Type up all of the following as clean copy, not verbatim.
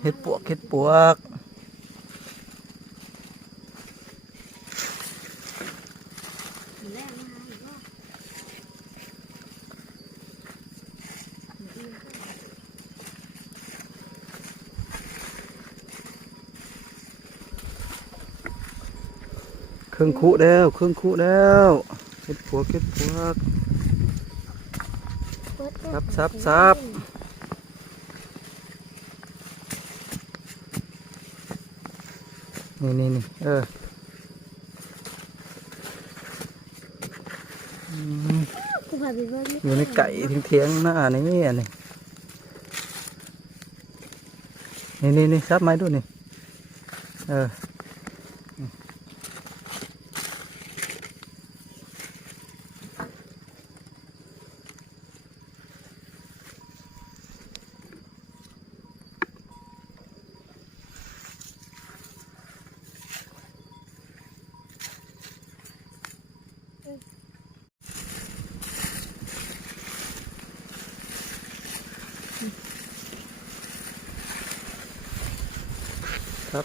เห็ดปวกเห็ดปวกเครื่องคุแล้วเครื่องคุแล้วเห็ดปวกเห็ดปวกซับนี่อยู่ในไก่เทียงหน้านี่อันนี้นี่ซับไม้ด้วยนี่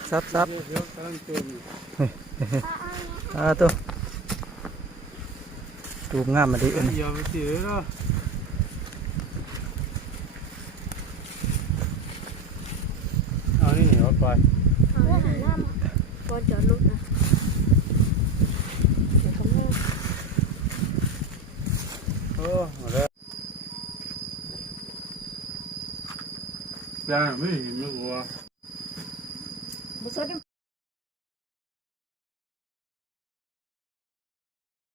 ซับตัวดูงามมาดิเอานี่รถไปบอลจอดรถนะเดี๋ยวเขาไม่มาแล้วยังไม่เห็นไม่กลัวบุษบ